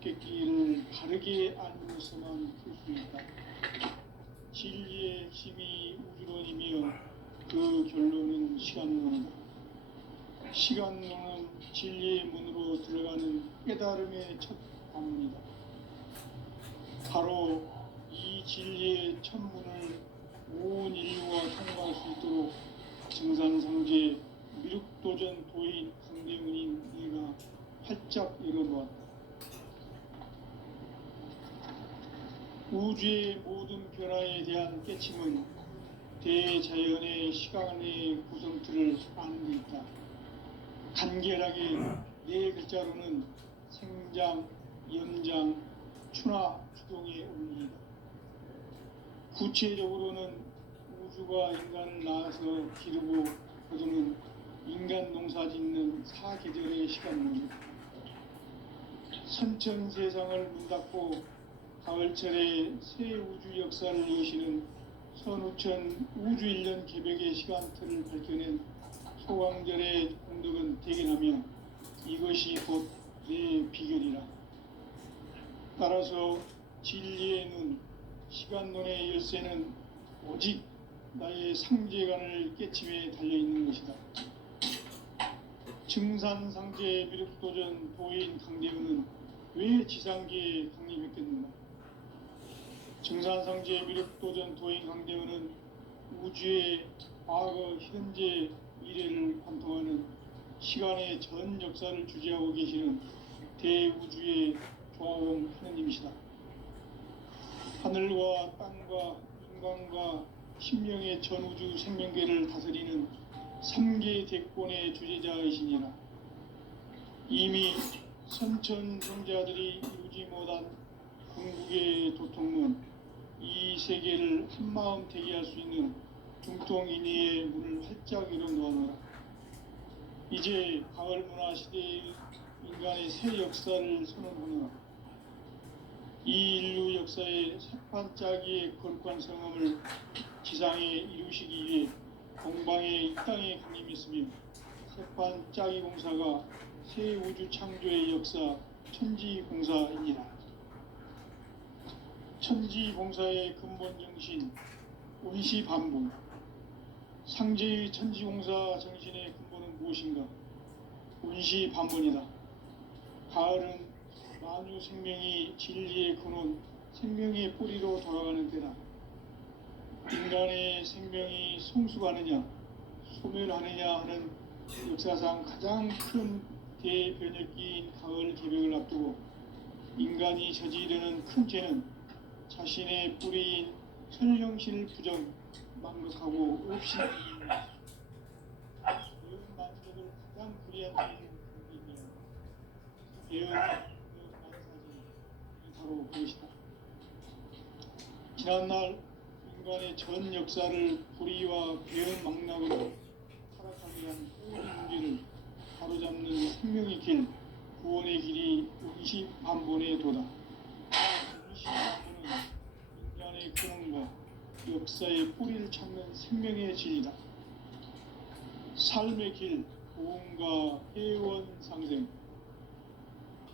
수수께끼를 바르게 알면서만 풀 수 있다. 진리의 핵심이 우주론이며 그 결론은 시간론이다. 시간론은 진리의 문으로 들어가는 깨달음의 첫 방문이다. 바로 이 진리의 첫 문을 온 인류가 통과할 수 있도록 증산상제 미륵도전 도인 강대문인 네가 활짝 열어놓았다. 우주의 모든 변화에 대한 깨침은 대자연의 시간의 구성틀을 아는 데 있다. 간결하게 네 글자로는 생장, 연장, 추나 추동의 원리이다. 구체적으로는 우주가 인간을 낳아서 기르고 거두는 인간 농사 짓는 사계절의 시간론이다. 선천세상을 문닫고 가을철에 새 우주 역사를 여시는 선우천 우주일년 개벽의 시간틀을 밝혀낸 소강절의 공덕은 대견하며 이것이 곧 내 비결이라. 따라서 진리의 눈, 시간론의 열쇠는 오직 나의 상제관을 깨침에 달려있는 것이다. 증산상제 미륵도전 도인 강대문은 왜 지상계에 강림했겠는가? 증산상제 미륵도전 도인 강대문은 우주의 과거, 현재, 미래를 관통하는 시간의 전 역사를 주재하고 계시는 대우주의 조화원 하느님이시다. 하늘과 땅과 인간과 신명의 전우주 생명계를 다스리는 3계 대권의 주재자이시니라. 이미 선천성자들이 이루지 못한 궁극의 도통문, 이 세계를 한마음 대기할 수 있는 중통인의의 문을 활짝 열어놓아라. 이제 가을 문화 시대의 인간의 새 역사를 선언하노라. 이 인류 역사의 새판짜기의 거룩한 성함을 지상에 이루시기 위해 동방의 이 땅에 강림했으며 새판짜기 공사가 새 우주 창조의 역사 천지공사이니라. 천지공사의 근본 정신 운시반복. 상제의 천지공사 정신의 근본은 무엇인가? 운시반복이다. 가을은 만유 생명이 진리의 근원, 생명의 뿌리로 돌아가는 때다. 인간의 생명이 성숙하느냐, 소멸하느냐 하는 역사상 가장 큰 대변혁기인 가을 개벽을 앞두고 인간이 저지르는 큰 죄는 자신의 뿌리인 설령실 부정, 망각하고 없이 배운 만족을 가장 불이한 배운 만사지 바로 그것이다. 지난날 인간의 전 역사를 불의와 배은 망락으로 타락하게 한 모든 문제를 바로잡는 생명의 길, 구원의 길이 운시반본의 도다. 운시반본은 인간의 근원과 역사의 뿌리를 찾는 생명의 진리다. 삶의 길, 보험과 회원 상생.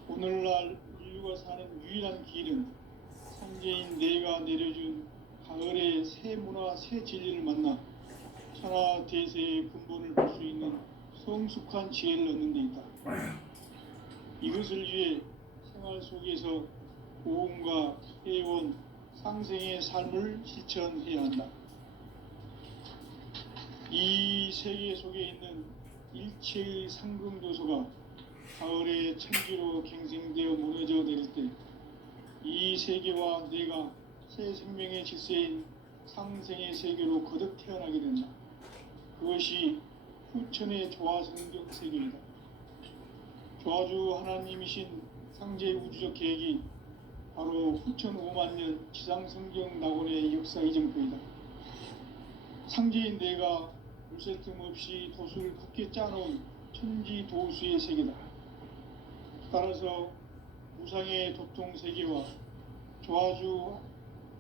오늘날 인류가 사는 유일한 길은 상제인 내가 내려준 가을의 새 문화, 새 진리를 만나 천하 대세의 근본을 볼 수 있는 성숙한 지혜를 얻는 데 있다. 이것을 위해 생활 속에서 보험과 회원, 상생의 삶을 실천해야 한다. 이 세계 속에 있는 일체의 상금도서가 가을의 천지로 갱생되어 무너져 내릴 때 이 세계와 내가 새 생명의 질서인 상생의 세계로 거듭 태어나게 된다. 그것이 후천의 조화성경 세계이다. 조화주 하나님이신 상제 우주적 계획이 바로 후천 5만년 지상성경 낙원의 역사 이정표이다. 상제인 내가 물샐 틈 없이 도수를 굳게 짜놓은 천지 도수의 세계다. 따라서 무상의 도통 세계와 조화주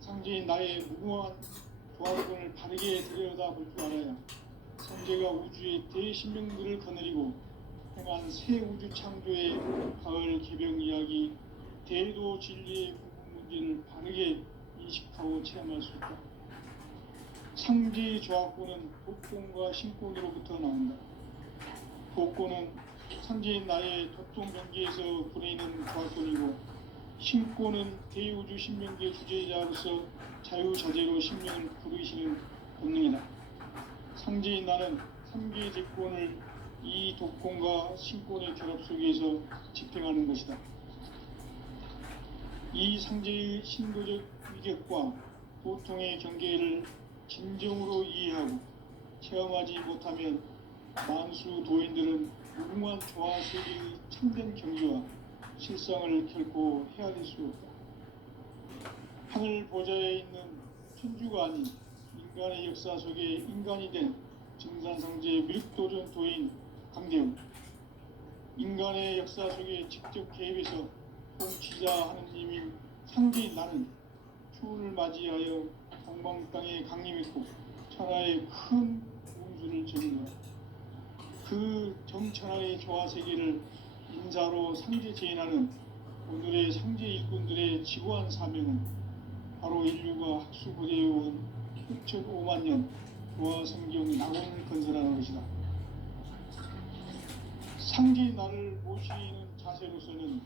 상제인 나의 무궁한 조화권을 바르게 들여다볼 줄 알아야 상제가 우주의 대신명들을 거느리고 행한 새 우주 창조의 가을 개벽 이야기 대도 진리의 근본 문제를 바르게 인식하고 체험할 수 있다. 상제의 조합권은 독권과 신권으로부터 나온다. 독권은 상제인 나의 독종 경계에서 부리는 조합권이고, 신권은 대우주 신명계 주제자로서 자유자재로 신명을 부르시는 본능이다. 상제인 나는 상계의 대권을 이 독권과 신권의 결합 속에서 집행하는 것이다. 이 상제의 신도적 위격과 보통의 경계를 진정으로 이해하고 체험하지 못하면 만수 도인들은 무궁한 조화 세계의 참된 경지와 실상을 결코 헤아릴 수 없다. 하늘 보좌에 있는 천주가 아닌 인간의 역사 속에 인간이 된 증산상제 밀도전 도인 강대훈, 인간의 역사 속에 직접 개입해서 통치자 하느님인 상제인 나는 추운을 맞이하여 동방 땅에 강림했고 천하의 큰 운수를 정인다. 그 정천하의 조화 세계를 인사로 상제 제인하는 오늘의 상제 일꾼들의 지구한 사명은 바로 인류가 학수고대해온 6,500만 년 조화 성경 낙원을 건설하는 것이다. 상제의 나를 모시는 자세로서는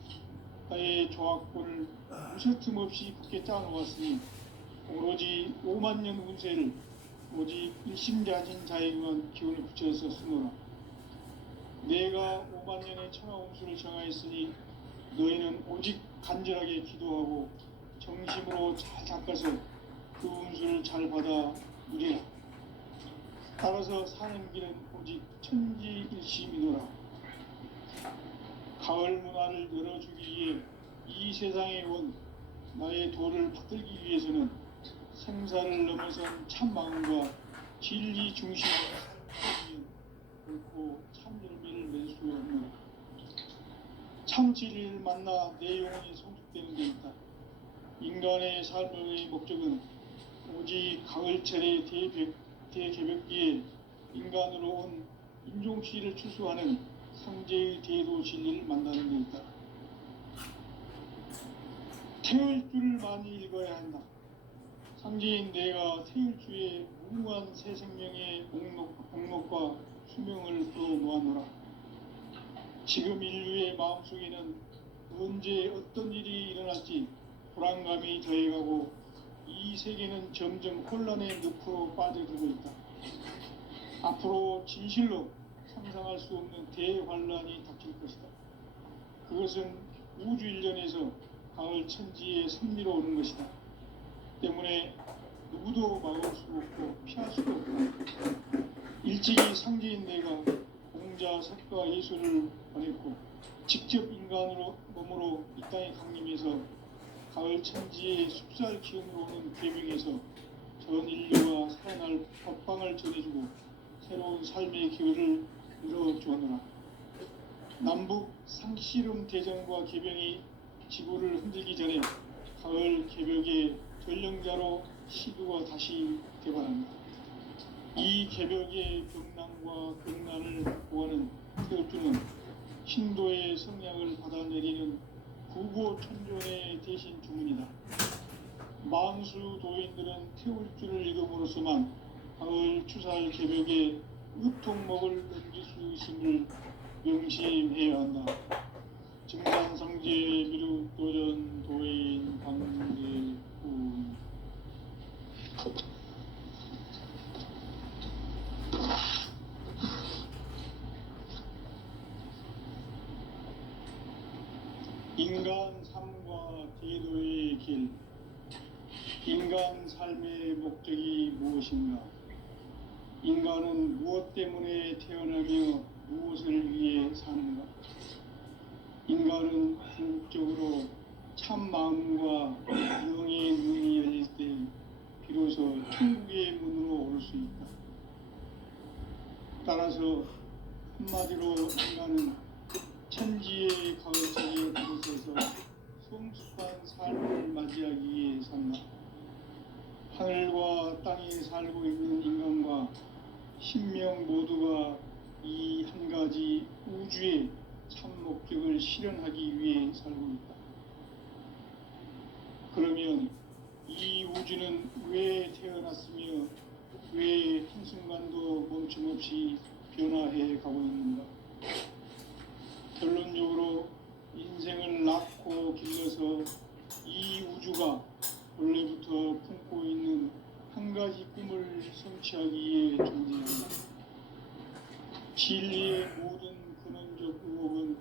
나의 조합권을 무쇠틈 없이 굳게 짜놓았으니 오로지 5만 년 운세를 오직 일심자진 자에게만 기운을 붙여서 쓰노라. 내가 5만 년의 천하 운수를 정하였으니 너희는 오직 간절하게 기도하고 정심으로 잘 닦아서 그 운수를 잘 받아 누리라. 따라서 사는 길은 오직 천지일심이노라. 가을 문화를 열어주기 위해 이 세상에 온 나의 도를 받들기 위해서는 생사를 넘어선 참 마음과 진리 중심의 삶이 결코 참 열매를 낼 수 없노라. 참 진리를 만나 내 영혼이 성숙되는 데 있다. 인간의 삶의 목적은 오직 가을철의 대개벽기에 인간으로 온 인종씨를 추수하는 상제의 대도 진리를 만나는 데 있다. 태을 줄을 많이 읽어야 한다. 상제인 내가 태을 주의 무궁한 새 생명의 목록과 수명을 풀어 놓아노라. 지금 인류의 마음속에는 언제 어떤 일이 일어날지 불안감이 더해가고 이 세계는 점점 혼란의 늪으로 빠져들고 있다. 앞으로 진실로 상상할 수 없는 대환란이 닥칠 것이다. 그것은 우주 일련에서 가을 천지의 섭리로 오는 것이다. 때문에 누구도 막을 수 없고 피할 수도 없다. 일찍이 상제인 내가 공자, 석가, 예수를 보냈고 직접 인간으로 몸으로 이 땅에 강림해서 가을 천지의 숲살 기운으로 오는 계명에서 전 인류가 살아날 법방을 전해주고 새로운 삶의 기회를 이뤄주었노라. 남북 상씨름 대전과 개병이 지구를 흔들기 전에 가을 개벽의 전령자로 시두가 다시 개발한다. 이 개벽의 병난과 극난을 보하는 태울주는 신도의 성량을 받아내리는 구고천존의 대신 주문이다. 만수 도인들은 태울주를 읽음으로써만 가을 추살 개벽의 의통목을 넘길 수 있음을 명심해야 한다. 증산상제 미륵도전 도인 강대훈. 인간 삶과 제도의 길. 인간 삶의 목적이 무엇인가? 인간은 무엇 때문에 태어나며 무엇을 위해 사는가? 인간은 궁극적으로 참 마음과 영의 눈이 열릴 때 비로소 천국의 문으로 올 수 있다. 따라서 한마디로 인간은 천지의 가을철에 들어서서 성숙한 삶을 맞이하기 위해 산다. 하늘과 땅에 살고 있는 인간과 신명 모두가 이 한 가지 우주의 참 목적을 실현하기 위해 살고 있다. 그러면 이 우주는 왜 태어났으며 왜 한순간도 멈춤없이 변화해 가고 있는가? 결론적으로 인생을 낳고 길러서 이 우주가 원래부터 품고 있는 한 가지 꿈을 성취하기 위해 존재한다. 진리의 모든 근원적 의혹은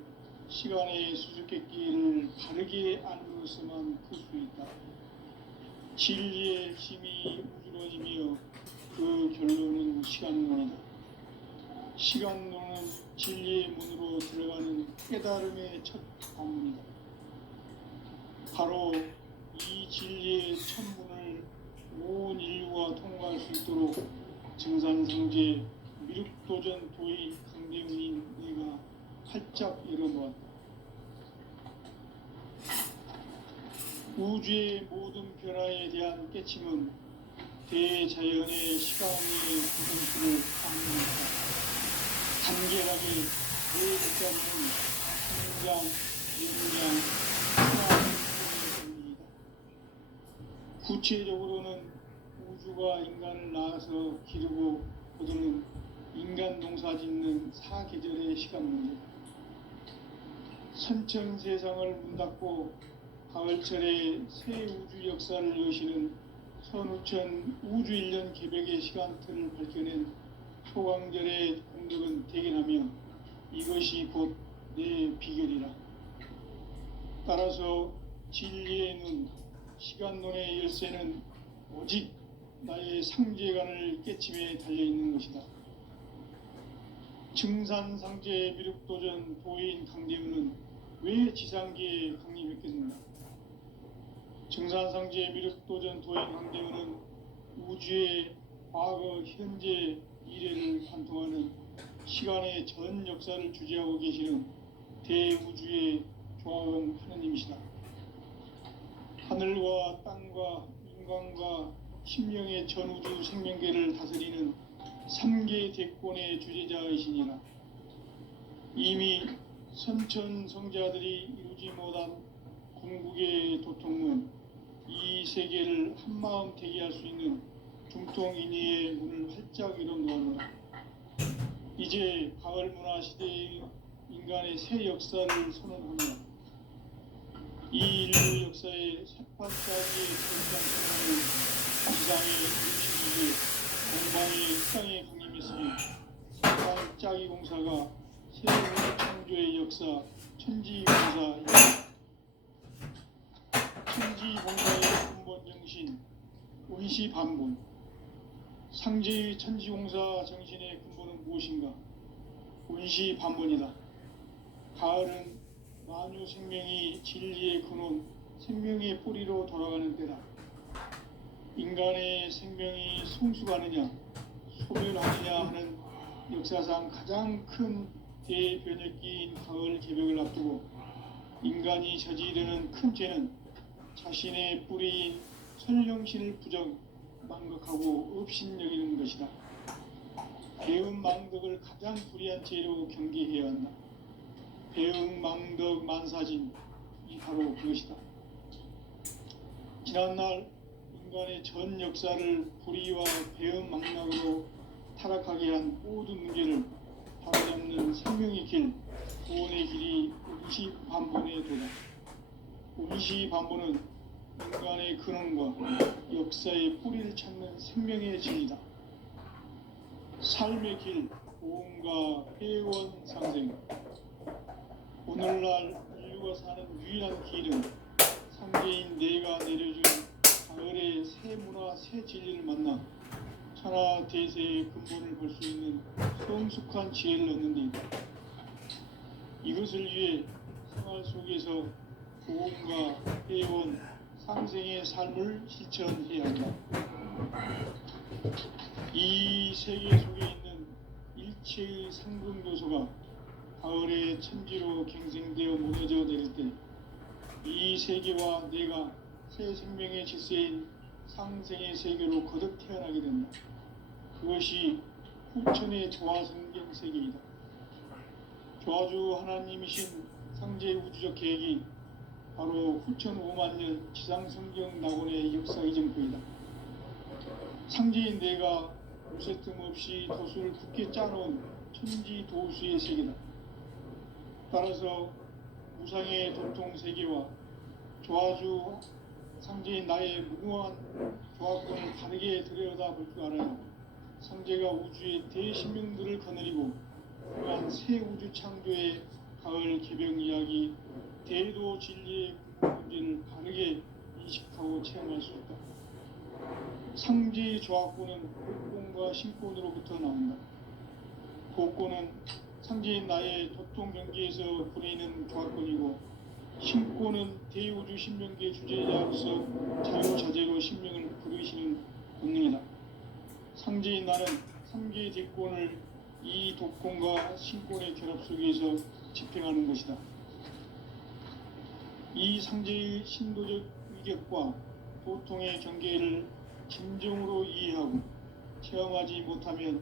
시간의 수수께끼를 바르게 알므로서만 풀 수 있다. 진리의 힘이 우주론이며 그 결론은 시간론이다. 시간론은 진리의 문으로 들어가는 깨달음의 첫 방문이다. 바로 이 진리의 첫 문을 온 인류가 통과할 수 있도록 증산성제 미륵도전 도의 강대문인 네가 활짝 열어놓았다. 우주의 모든 변화에 대한 깨침은 대자연의 시간의 구성수를 강조했다. 단계하게 내 글자는 성장, 연장, 수학의 정리이다. 구체적으로는 우주가 인간을 낳아서 기르고 거두는 인간 농사 짓는 사계절의 시간 문제. 선천 세상을 문 닫고 가을철에 새 우주 역사를 여시는 선우천 우주 1년 개백의 시간틀을 밝혀낸 소강절의 공덕은 대견하며 이것이 곧 내 비결이라. 따라서 진리의 눈, 시간론의 열쇠는 오직 나의 상제관을 깨침에 달려있는 것이다. 증산상제 미륵도전 도인 강대문은 왜 지상계에 강림했겠는가? 증산상제 미륵도전 도인 강대문은 우주의 과거, 현재, 미래를 관통하는 시간의 전 역사를 주재하고 계시는 대우주의 조화원 하느님이시다. 하늘과 땅과 인간과 심령의 전우주 생명계를 다스리는 3계 대권의 주재자이시니라. 이미 선천성자들이 이루지 못한 궁극의 도통은 이 세계를 한마음 되게 할 수 있는 중통인의의 문을 활짝 열어놓았노라. 이제 가을 문화 시대의 인간의 새 역사를 선언하며 이 인류 역사의 새판짜기의 결정선언을 지상의 음식이기 공방의 땅에 강림했으며 새판짜기 공사가 새로운 창조의 역사 천지공사이다. 천지공사의 근본 정신 의시반본. 상제의 천지공사 정신의 근본은 무엇인가? 의시반본이다. 가을은 만유 생명이 진리의 근원, 생명의 뿌리로 돌아가는 때다. 인간의 생명이 성숙하느냐, 소멸하느냐 하는 역사상 가장 큰 대변혁기인 가을 개벽을 앞두고 인간이 저지르는 큰 죄는 자신의 뿌리인 선령신을 망각하고 업신여기는 것이다. 배은망덕을 가장 불의한 죄로 경계해야 한다. 배은망덕 만사진이 바로 그것이다. 지난날 인간의 전 역사를 불의와 배은망락으로 타락하게 한 모든 문제를 바로잡는 생명의 길, 구원의 길이 의시반본의 도다. 의시반본은 인간의 근원과 역사의 뿌리를 찾는 생명의 진이다. 삶의 길, 고음과 회원 상생. 오늘날 인류가 사는 유일한 길은 상제인 내가 내려준 가을의 새 문화, 새 진리를 만나 천하 대세의 근본을 볼 수 있는 성숙한 지혜를 얻는 데이다. 이것을 위해 생활 속에서 고음과 회원, 상생의 삶을 실천해야 한다. 이 세계 속에 있는 일체의 상금 요소가 가을의 천지로 갱생되어 무너져 내릴 때 이 세계와 내가 새 생명의 질서인 상생의 세계로 거듭 태어나게 된다. 그것이 후천의 조화성경 세계이다. 조화주 하나님이신 상제 우주적 계획이 바로 후천 5만 년 지상성경 낙원의 역사 이전거이다. 상제인 내가 무쇠뜸 없이 도수를 굳게 짜놓은 천지 도수의 세계다. 따라서 무상의 도통 세계와 조화주 상제인 나의 무궁한 조합권을 바르게 들여다볼 줄 알아야 상제가 우주의 대신명들을 거느리고 또한 새 우주 창조의 가을 개병 이야기 대도 진리의 문제를 바르게 인식하고 체험할 수 있다. 상제의 조합권은 복권과 신권으로부터 나온다. 복권은 상제인 나의 도통 경계에서 보내는 조합권이고 신권은 대우주 신명계 주제자로서 자유자재로 신명을 부르시는 본능이다. 상제인 나는 3개의 대권을 이 독권과 신권의 결합 속에서 집행하는 것이다. 이 상제의 신도적 위격과 보통의 경계를 진정으로 이해하고 체험하지 못하면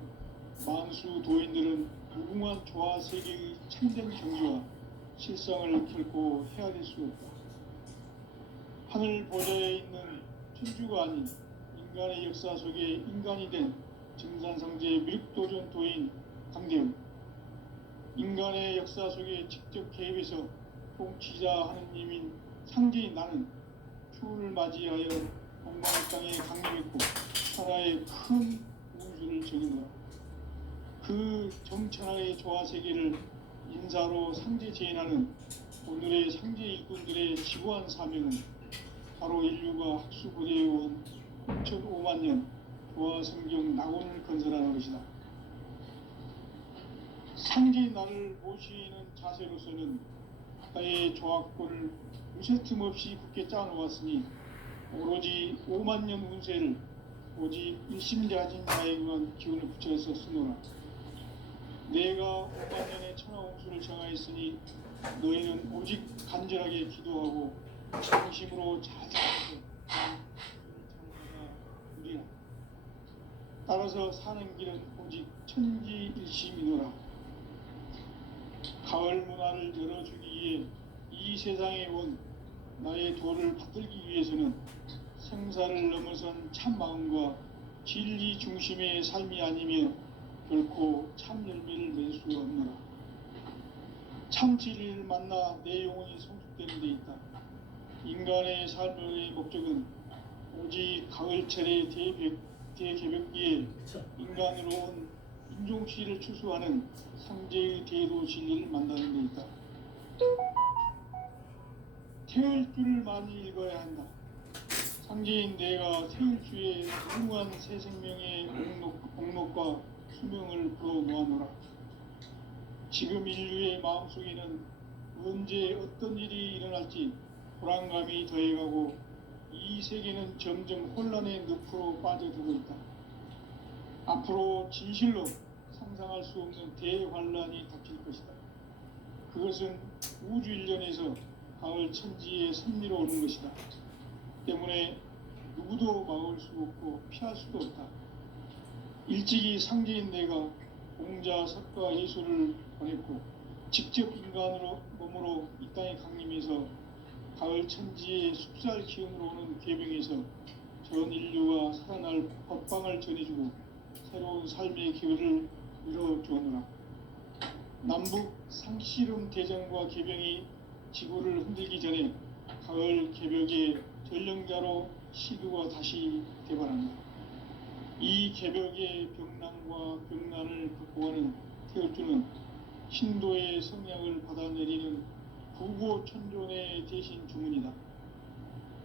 만수 도인들은 무궁한 조화 세계의 참된 경지와 실상을 결코 헤아릴 수 없다. 하늘 보좌에 있는 천주가 아닌 인간의 역사 속에 인간이 된 증산상제의 밀도전 도인 강대훈, 인간의 역사 속에 직접 개입해서 통치자 하느님인 상제인 나는 추운을 맞이하여 엉망의 땅에 강림했고 천하의 큰 우주를 정인다. 그 정천하의 조화세계를 인사로 상제 제인하는 오늘의 상제 일꾼들의 지구한 사명은 바로 인류가 학수고대해온 5천 5만 년 조화성경 낙원을 건설하는 것이다. 상제인 나를 모시는 자세로서는 나의 조합권을 무쇠틈 없이 굳게 짜놓았으니 오로지 5만 년 운세를 오직 일심자진 자에게만 기운을 붙여서 쓰노라. 내가 5만 년의 천하홍수를 정하였으니 너희는 오직 간절하게 기도하고 중심으로 자자하게 누리라. 따라서 사는 길은 오직 천지일심이노라. 가을 문화를 열어주기 위해 이 세상에 온 나의 도를 받들기 위해서는 생사를 넘어선 참 마음과 진리 중심의 삶이 아니며 결코 참 열매를 낼 수 없노라. 참 진리를 만나 내 영혼이 성숙되는 데 있다. 인간의 삶의 목적은 오직 가을철의 대개벽기에 인간으로 온 인종시를 추수하는 상제의 대도 진리를 만나는 데 있다. 태을 줄을 많이 읽어야 한다. 상제인 내가 태을 주의 무궁한 새 생명의 목록과 수명을 불어 모아노라. 지금 인류의 마음속에는 언제 어떤 일이 일어날지 불안감이 더해가고 이 세계는 점점 혼란의 늪으로 빠져들고 있다. 앞으로 진실로 상상할 수 없는 대환란이 닥칠 것이다. 그것은 우주 일련에서 가을 천지의 섭리로 오는 것이다. 때문에 누구도 막을 수 없고 피할 수도 없다. 일찍이 상제인 내가 공자, 석가, 예수를 보냈고 직접 인간으로 몸으로 이 땅에 강림해서 가을 천지의 숲살 기운으로 오는 계병에서 전 인류가 살아날 법방을 전해주고 새로운 삶의 기회를 이뤄주었노라. 남북 상씨름 대전과 계병이 지구를 흔들기 전에 가을 개벽의 전령자로 시두가 다시 대발한다. 이 개벽의 병난과 병난을 극복하는 태울주는 신도의 성량을 받아내리는 구고천존의 대신 주문이다.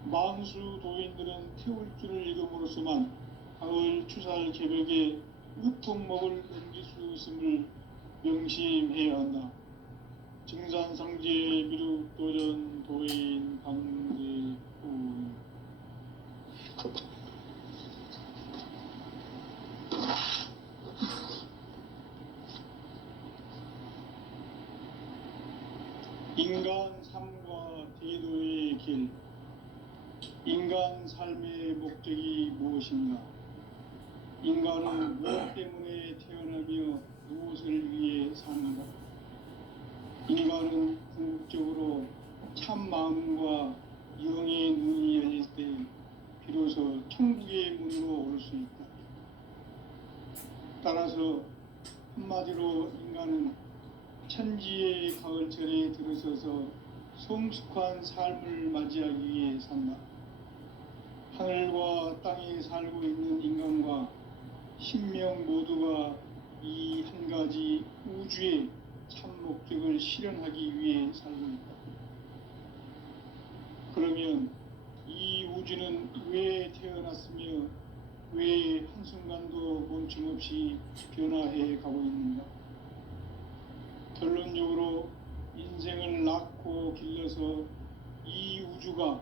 만수 도인들은 태울주를 읽음으로써만 가을 추살 개벽의 으통목을 넘길 수 있음을 명심해야 한다. 증산상제 미륵도전 도인 강제훈. 인간 삶과 대도의 길. 인간 삶의 목적이 무엇인가? 인간은 무엇 때문에 태어나며 무엇을 위해 사는가? 인간은 궁극적으로 참 마음과 영의 눈이 열릴 때 비로소 천국의 문으로 올 수 있다. 따라서 한마디로 인간은 천지의 가을철에 들어서서 성숙한 삶을 맞이하기 위해 산다. 하늘과 땅에 살고 있는 인간과 신명 모두가 이 한 가지 우주의 참 목적을 실현하기 위해 살고 있다. 그러면 이 우주는 왜 태어났으며 왜 한순간도 멈춤없이 변화해 가고 있는가? 결론적으로 인생을 낳고 길러서 이 우주가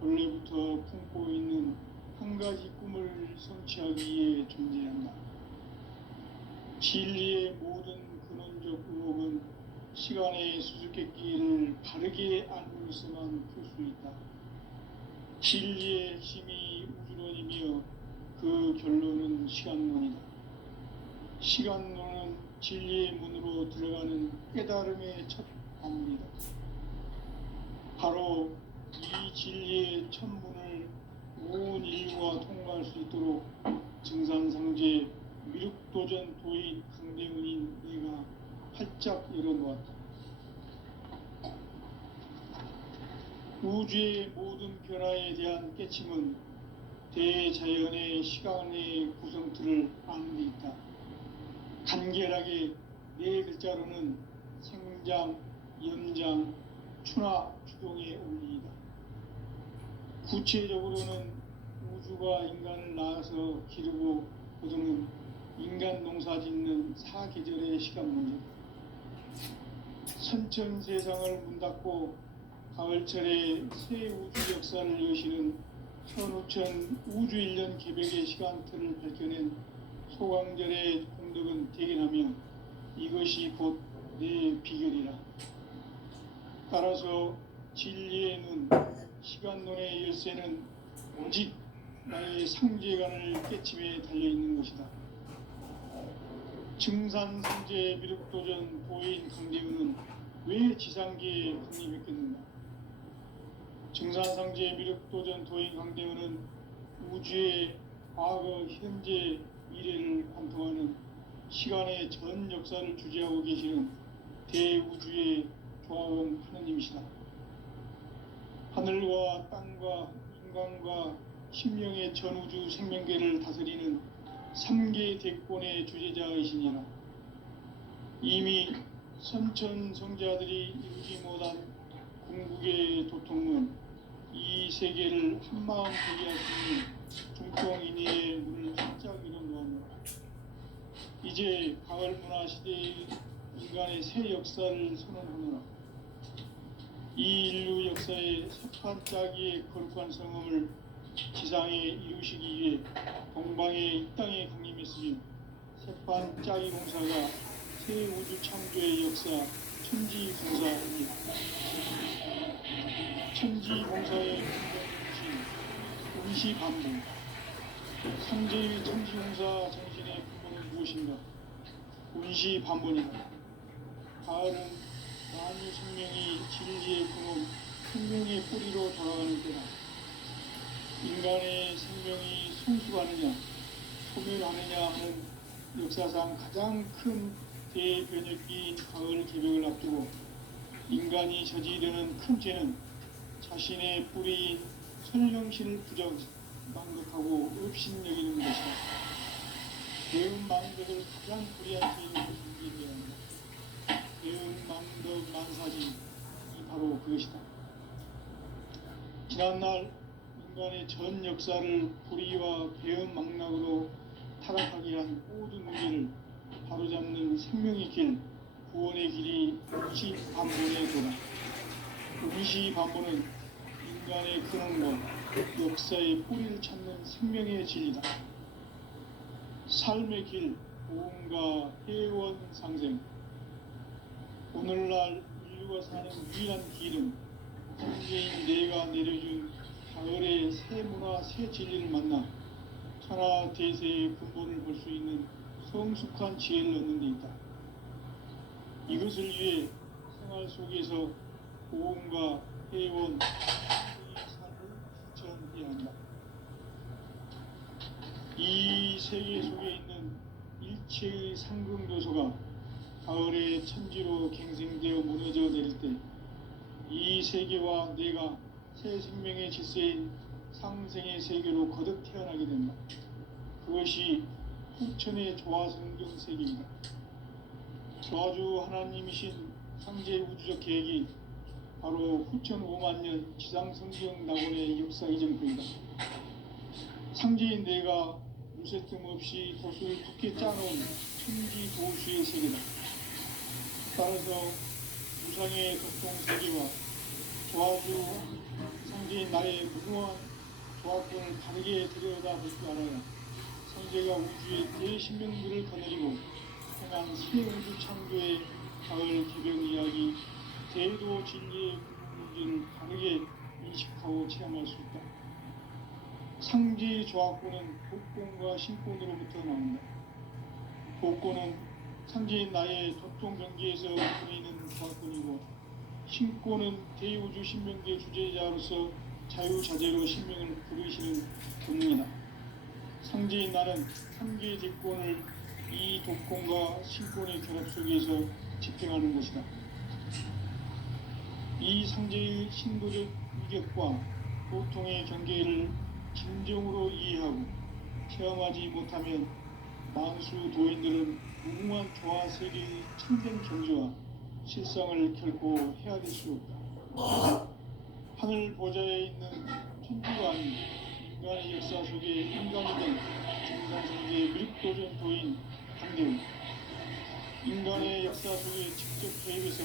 원래부터 품고 있는 한 가지 꿈을 성취하기 위해 존재한다. 진리의 모든 근원적 의혹은 시간의 수수께끼를 바르게 알고서만 풀 수 있다. 진리의 핵심이 우주론이며 그 결론은 시간론이다. 시간론은 진리의 문으로 들어가는 깨달음의 첫 관문이다. 바로 이 진리의 첫 문을 온 인류가 통과할 수 있도록 증산상제 미륵도전 도인 강대훈인 내가 활짝 열어놓았다. 우주의 모든 변화에 대한 깨침은 대자연의 시간의 구성틀을 아는 데 있다. 간결하게 네 글자로는 생장, 연장, 추나 추동의 원리이다. 구체적으로는 우주가 인간을 낳아서 기르고 거두는 인간 농사 짓는 사계절의 시간 문제다. 선천 세상을 문 닫고 가을철에 새 우주 역사를 여시는 천우천 우주 1년 개백의 시간틀을 밝혀낸 소강절의 공덕은 대견하며 이것이 곧 내 비결이라. 따라서 진리의 눈, 시간론의 열쇠는 오직 나의 상제관을 깨침에 달려있는 것이다. 증산상제 미륵도전 도인 강대훈은 왜 지상계에 강림했겠는가? 증산상제 미륵도전 도인 강대훈은 우주의 과거, 현재, 미래를 관통하는 시간의 전 역사를 주재하고 계시는 대우주의 조화원 하느님이시다. 하늘과 땅과 인간과 신명의 전우주 생명계를 다스리는 3개 대권의 주제자이시니라. 이미 선천성자들이 이루지 못한 궁극의 도통은 이 세계를 한마음 되게 할 수 있는 중통인의의 문을 활짝 열어놓았노라. 이제 가을 문화 시대의 인간의 새 역사를 선언하노라. 이 인류 역사의 세판짜기의 거룩한 성음을 지상에 이루시기 위해 동방의 이 땅에 강림했으며 세판짜기 공사가 새 우주 창조의 역사 천지공사입니다. 천지공사의 근본이신 운시반복. 상제의 천지공사 정신의 근본은 무엇인가? 운시반복이다. 가을은 만유 생명이 진리의 근원, 생명의 뿌리로 돌아가는 때다. 인간의 생명이 성숙하느냐, 소멸하느냐 하는 역사상 가장 큰 대변혁기인 가을 개벽을 앞두고 인간이 저지르는 큰 죄는 자신의 뿌리인 설령신을 부정망덕하고 업신여기는 것이다. 대운망덕을 가장 불의한 죄로 준비해야 한다. 대운망덕 만사지 바로 그것이다. 지난날 인간의 전 역사를 불의와 배은망락으로 타락하게 한 모든 문제를 바로잡는 생명의 길, 구원의 길이 운시반본의 도다. 운시반본은 인간의 근원과 역사의 뿌리를 찾는 생명의 진리다. 삶의 길, 보험과 회원 상생. 오늘날 인류가 사는 유일한 길은 천재인 내가 내려준 가을의 새 문화, 새 진리를 만나 천하 대세의 근본을 볼 수 있는 성숙한 지혜를 얻는 데 있다. 이것을 위해 생활 속에서 고음과 회원, 의 삶을 실천해야 한다. 이 세계 속에 있는 일체의 상승도소가 가을의 천지로 갱생되어 무너져 내릴 때 이 세계와 내가 새 생명의 질서인 상생의 세계로 거듭 태어나게 된다. 그것이 후천의 조화성경 세계이다. 조화주 하나님이신 상제 우주적 계획이 바로 후천 5만 년 지상성경 낙원의 역사 이전표이다. 상제인 내가 무쇠 틈 없이 도수를 굳게 짜놓은 천지 도수의 세계다. 따라서 무상의 독통 세계와 조화주 상제인 나의 무궁한 조화권을 다르게 들여다볼 줄 알아야 상제가 우주의 대신명들을 거느리고 행한 새 우주 창조의 가을 개벽 이야기, 대도 진리의 궁극문제를 다르게 인식하고 체험할 수 있다. 상제의 조화권은 복권과 신권으로부터 나온다. 복권은 상제인 나의 도통 경계에서 보이는 조화권이고, 신권은 대우주 신명계 주제자로서 자유자재로 신명을 부르시는 본능이다. 상제인 나는 3개의 제권을 이 독권과 신권의 결합 속에서 집행하는 것이다. 이 상제의 신도적 위격과 보통의 경계를 진정으로 이해하고 체험하지 못하면 만수 도인들은 무궁한 조화 세계의 참된 경지와 실상을 결코 헤아릴 수 없다. 하늘 보좌에 있는 천주가 아닌 인간의 역사 속에 인간이 된 증산세계의 밀도전 도인 강대우, 인간의 역사 속에 직접 개입해서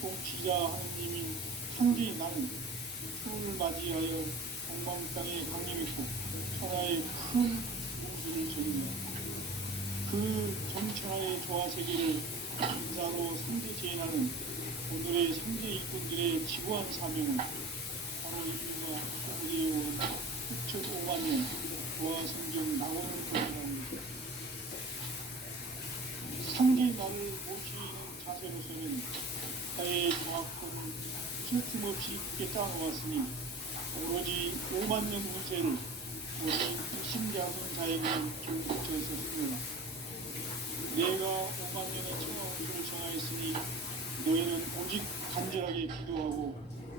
통치자 하느님인 상제인 나는 추운을 맞이하여 동방 땅에 강림했고 천하의 큰 우주를 정리한다. 그 정천하의 조화 세계를 인사로 상제 제인하는 오늘의 상제 일꾼들의 지구한 사명은 바로 인류가 소리해온 6,5만 년 조화 성경 낙원을 거듭하는 것입니다. 상제 나를 모시는 자세로서는 나의 조화권을 쉴틈없이 굳게 짜놓았으니 오로지 5만 년 운세를 모든 일심자선자에게 경고쳐서 쓰노라. 내가 5만 년의 천하 운수를 정하였으니 너희는 오직 간절하게 기도하고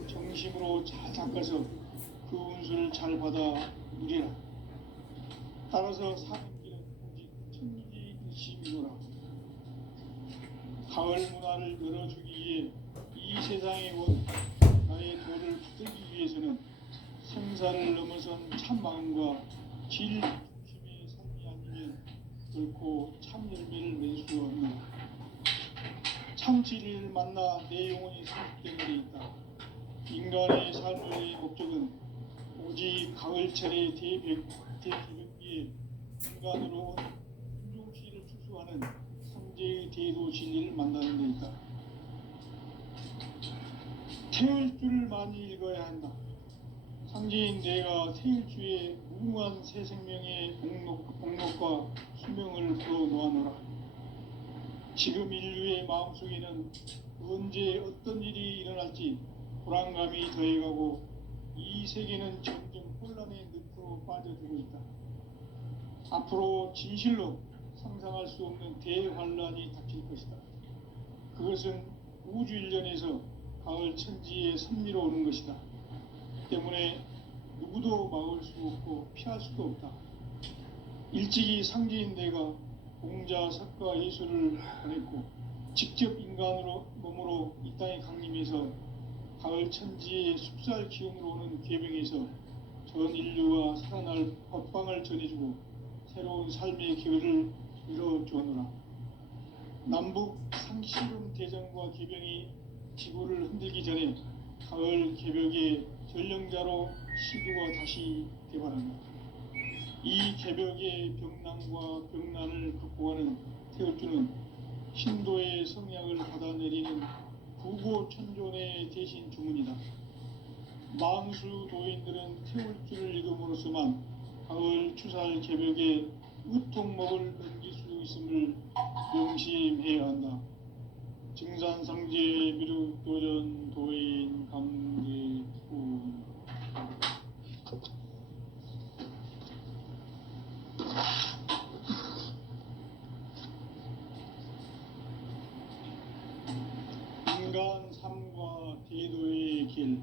정심으로 잘 닦아서 그 운수를 잘 받아 누리라. 따라서 사는 길은 오직 천지일심이노라. 가을 문화를 열어주기 위해 이 세상에 온 나의 도를 붙들기 위해서는 생사를 넘어선 참 마음과 질 중심의 삶이 아니면 결코 참 열매를 맺을 수 없는 참 진리를 만나 내 영혼이 성숙된 데 있다. 인간의 삶의 목적은 오직 가을철의 대개벽기에 인간으로 온 인종시를 추수하는 상제의 대도 진리를 만나는 데 있다. 태울 줄을 많이 읽어야 한다. 상제인 내가 태일주의 무궁한 새 생명의 공록과 수명을 불어놓아노라. 지금 인류의 마음속에는 언제 어떤 일이 일어날지 불안감이 더해가고 이 세계는 점점 혼란의 늪으로 빠져들고 있다. 앞으로 진실로 상상할 수 없는 대환란이 닥칠 것이다. 그것은 우주 일련에서 가을 천지의 섭리로 오는 것이다. 때문에 누구도 막을 수 없고 피할 수도 없다. 일찍이 상제인 내가 공자, 석가, 예수를 보냈고 직접 인간으로 몸으로 이 땅에 강림해서 가을 천지의 숲살 기운으로 오는 계명에서 전 인류가 살아날 법방을 전해주고 새로운 삶의 기회를 이뤄주었노라. 남북 상시름 대전과 계병이 지구를 흔들기 전에 가을 개벽의 전령자로 시도가 다시 개발한다. 이 개벽의 병난과 병난을 극복하는 태울주는 신도의 성향을 받아내리는 구고천존의 대신 주문이다. 망수 도인들은 태울주를 읽음으로써만 가을 추살 개벽의 으통목을 넘길 수 있음을 명심해야 한다. 증상 증산상제 미륵도전 도인 강대훈. 인간 삶과 대도의 길.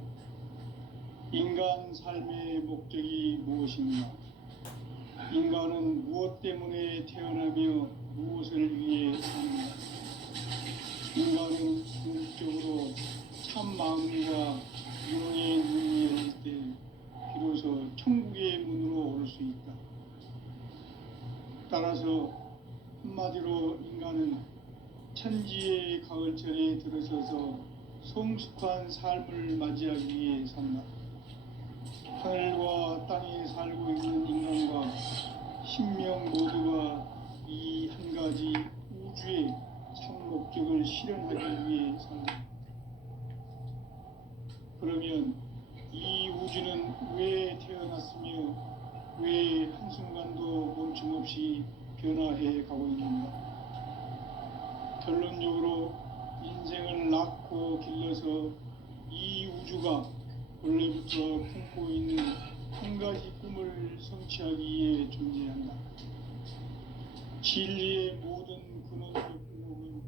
인간 삶의 목적이 무엇인가? 인간은 무엇 때문에 태어나며 무엇을 위해 사는가? 인간은 궁극적으로 참 마음과 영의 눈이 열릴 때 비로소 천국의 문으로 오를 수 있다. 따라서 한마디로 인간은 천지의 가을철에 들어서서 성숙한 삶을 맞이하기 위해 산다. 하늘과 땅에 살고 있는 인간과 신명 모두가 이 한 가지 우주의 참 목적을 실현하기 위해 산다. 그러면 이 우주는 왜 태어났으며 왜 한순간도 멈춤없이 변화해 가고 있는가? 결론적으로 인생을 낳고 길러서 이 우주가 원래부터 품고 있는 한 가지 꿈을 성취하기 위해 존재한다. 진리의 모든 근원적 목은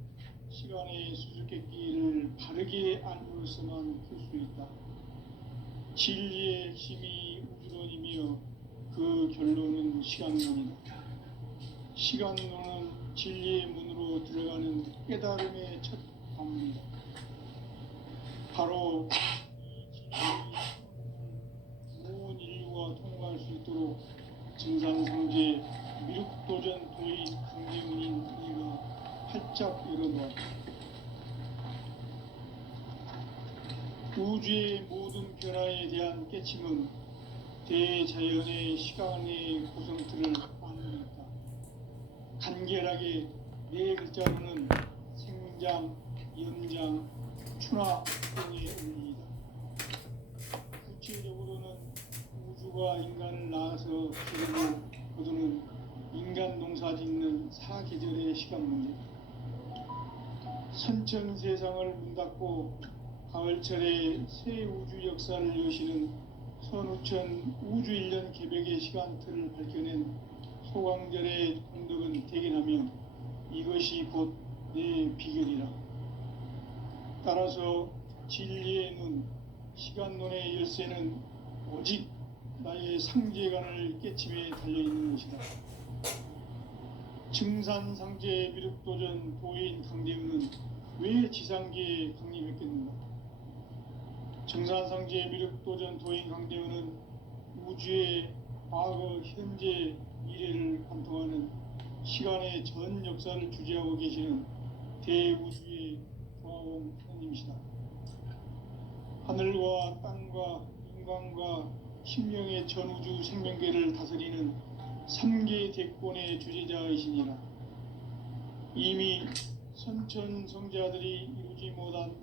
시간의 수수께끼를 바르게 알므로서만 풀 수 있다. 진리의 핵심이 우주론이며 그 결론은 시간론이다. 시간론은 진리의 문으로 들어가는 깨달음의 첫 방문이다. 바로 온 인류가 통과할 수 있도록 증산상제 미륵도전 도인 강대훈인 이가 활짝 열어놓았다. 우주의 모든 변화에 대한 깨침은 대자연의 시간의 구성틀을 만들었다. 간결하게 네 글자로는 생장, 연장, 추나 등의 의미이다. 구체적으로는 우주가 인간을 낳아서 기르고 거두는 인간 농사 짓는 사계절의 시간 문제다. 선천 세상을 문 닫고 가을철에 새 우주 역사를 여시는 선우천 우주 1년 개벽의 시간틀을 밝혀낸 소강절의 공덕은 대견하며 이것이 곧 내 비결이라. 따라서 진리의 눈, 시간론의 열쇠는 오직 나의 상제관을 깨침에 달려있는 것이다. 증산상제 미륵도전 도인 강대훈은 왜 지상계에 강림했겠는가? 증산상제 미륵도전 도인 강대훈은 우주의 과거, 현재, 미래를 관통하는 시간의 전 역사를 주재하고 계시는 대우주의 조화원 하나님이시다. 하늘과 땅과 인간과 신명의 전우주 생명계를 다스리는 3계 대권의 주재자이시니라. 이미 선천성자들이 이루지 못한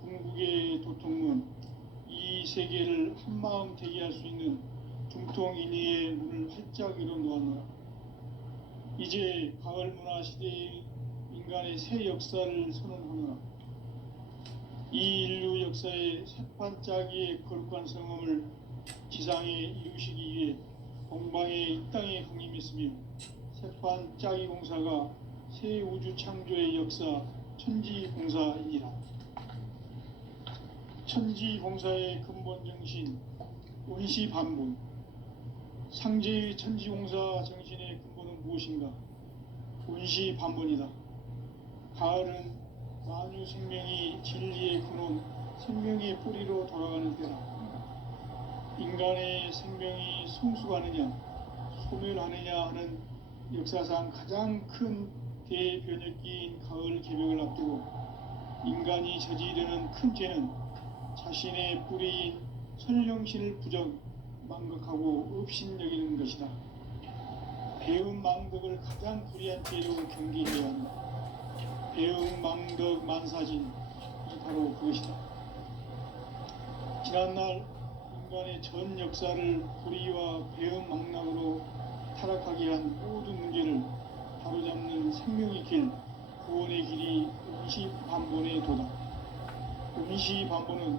궁극의 도통문, 이 세계를 한마음 되게 할 수 있는 중통인의의 문을 활짝 열어놓았노라. 이제 가을 문화 시대의 인간의 새 역사를 선언하노라. 이 인류 역사의 새판짜기의 거룩한 성험을 지상에 이루시기 위해 공방에 이 땅에 강림했으며 새판짜기 공사가 새 우주 창조의 역사 천지공사이니라. 천지공사의 근본 정신 원시반본. 상제의 천지공사 정신의 근본은 무엇인가? 원시반본이다. 가을은 만유 생명이 진리의 근원, 생명의 뿌리로 돌아가는 때다. 인간의 생명이 성숙하느냐, 소멸하느냐 하는 역사상 가장 큰 대변혁기인 가을 개벽을 앞두고 인간이 저지르는 큰 죄는 자신의 뿌리인 선령신을 부정, 망각하고 업신여기는 것이다. 배움 망덕을 가장 불의한 죄로 경계해야 한다. 배움 망덕 만사진, 바로 그것이다. 지난날 인간의 전 역사를 불의와 배움 망락으로 타락하게 한 모든 문제를 바로잡는 생명의 길, 구원의 길이 임시반본에 도다. 임시반본은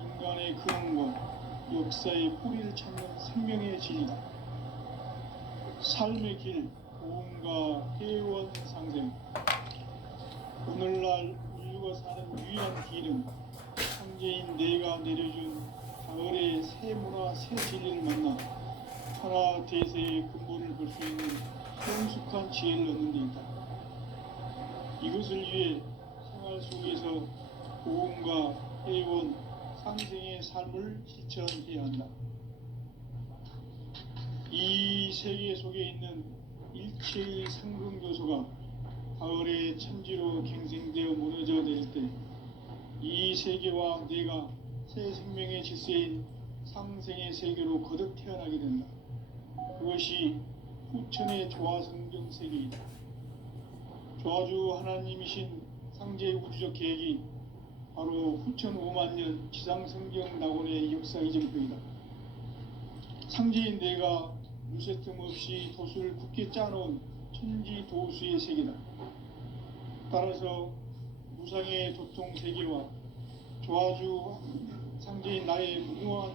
인간의 근원과 역사의 뿌리를 찾는 생명의 진리다. 삶의 길, 보험과 회원 상생. 오늘날 인류가 사는 유일한 길은 창제인 내가 내려준 가을의 새 문화, 새 진리를 만나 천하 대세의 근본을 볼 수 있는 성숙한 지혜를 얻는 데 있다. 이것을 위해 생활 속에서 보험과 회원, 상생의 삶을 실천해야 한다. 이 세계 속에 있는 일체의 상근교소가 가을의 천지로 갱생되어 무너져 내릴 때 이 세계와 내가 새 생명의 질서인 상생의 세계로 거듭 태어나게 된다. 그것이 후천의 조화성경 세계이다. 조화주 하나님이신 상제 우주적 계획이 바로 후천 5만 년 지상성경 낙원의 역사 이정표이다. 상제인 내가 무쇠 틈 없이 도수를 굳게 짜놓은 천지 도수의 세계다. 따라서 무상의 도통 세계와 조화주 상제인 나의 무궁한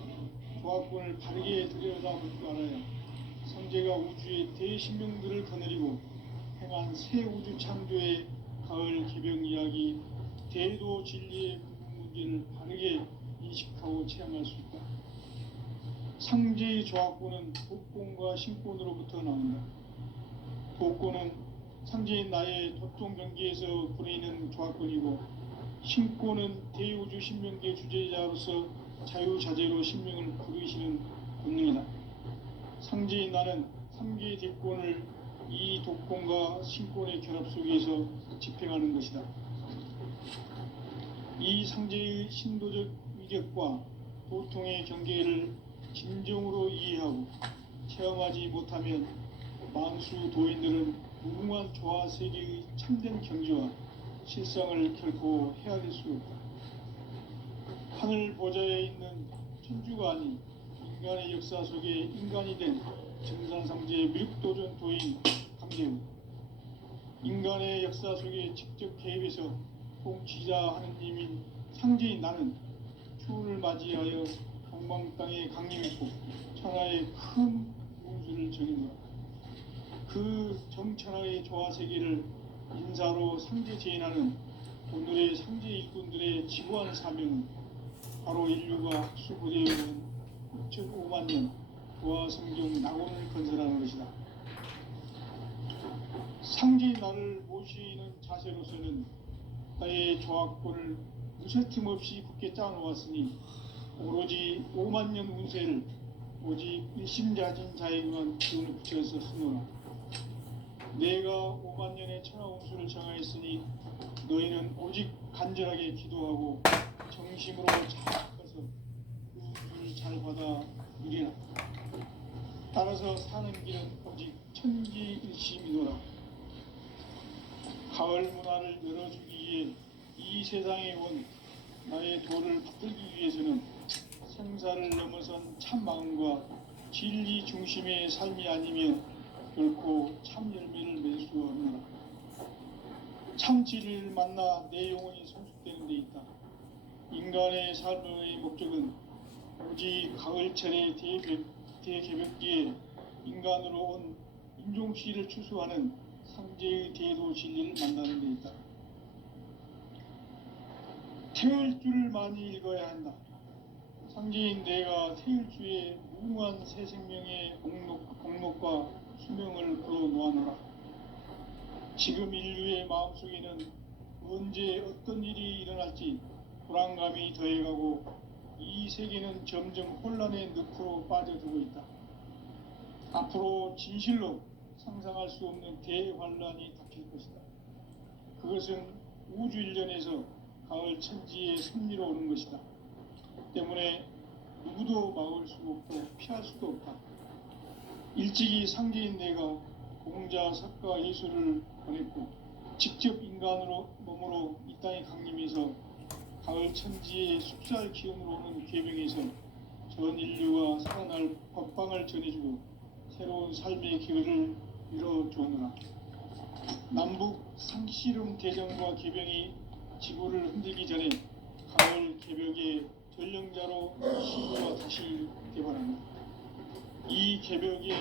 조화권을 바르게 들여다볼 줄 알아야 상제가 우주의 대신명들을 거느리고 행한 새 우주 창조의 가을 개병 이야기, 대도 진리의 근본 문제를 바르게 인식하고 체험할 수 있다. 상제의 조화권은 도권과 신권으로부터 나온다. 도권은 상제인 나의 도통 경계에서 부리는 조화권이고, 신권은 대우주 신명계 주제자로서 자유자재로 신명을 부르시는 권능이다. 상제인 나는 3개의 대권을 이 도권과 신권의 결합 속에서 집행하는 것이다. 이 상제의 신도적 위력과 도통의 경계를 진정으로 이해하고 체험하지 못하면 만수 도인들은 무궁한 조화 세계의 참된 경지와 실상을 결코 헤아릴 수 없다. 하늘 보좌에 있는 천주가 아닌 인간의 역사 속에 인간이 된 정산상제의 미륵도전 도인 강재우, 인간의 역사 속에 직접 개입해서 통치자 하느님인 상제인 나는 추운을 맞이하여 동방 땅에 강림했고 천하의 큰 운수를 정해놓아 그 정천하의 조화 세계를 인사로 상제 제인하는 오늘의 상제 일꾼들의 지구한 사명은 바로 인류가 수부되어 있는 5만 년 조화 성경 낙원을 건설하는 것이다. 상제인 나를 모시는 자세로서는 나의 조화권을 무쇠틈 없이 굳게 짜놓았으니 오로지 5만 년 운세를 오직 일심자진 자에게만 기운을 붙여서 쓰노라. 내가 5만 년의 천하 운수를 정하였으니 너희는 오직 간절하게 기도하고 정심으로 잘 가서 그 운수를 잘 받아 누리라. 따라서 사는 길은 오직 천지일심이노라. 가을 문화를 열어주기 위해 이 세상에 온 나의 도를 붙들기 위해서는 생사를 넘어선 참 마음과 진리 중심의 삶이 아니면 결코 참 열매를 맺을 수 없노라. 참 진리를 만나 내 영혼이 성숙되는 데 있다. 인간의 삶의 목적은 오직 가을철의 대개벽기에 인간으로 온 인종씨를 추수하는 상제의 대도 진리를 만나는 데 있다. 태을 줄을 많이 읽어야 한다. 상제인 내가 태일주의 무궁한 새 생명의 공목과 수명을 걸어놓아노라. 지금 인류의 마음속에는 언제 어떤 일이 일어날지 불안감이 더해가고 이 세계는 점점 혼란의 늪으로 빠져들고 있다. 앞으로 진실로 상상할 수 없는 대환란이 닥칠 것이다. 그것은 우주 일련에서 가을 천지의 섭리로 오는 것이다. 때문에 누구도 막을 수 없고 피할 수도 없다. 일찍이 상제인 내가 공자, 석가, 예수를 보냈고 직접 인간으로 몸으로 이 땅에 강림해서 가을 천지의 숲살 기운으로 오는 계명에서 전 인류가 살아날 법방을 전해주고 새로운 삶의 기회를 이뤄주오노라. 남북 상씨름 대전과 개병이 지구를 흔들기 전에 가을 개벽의 전령자로 시구가 다시 개발합니다. 이 개벽의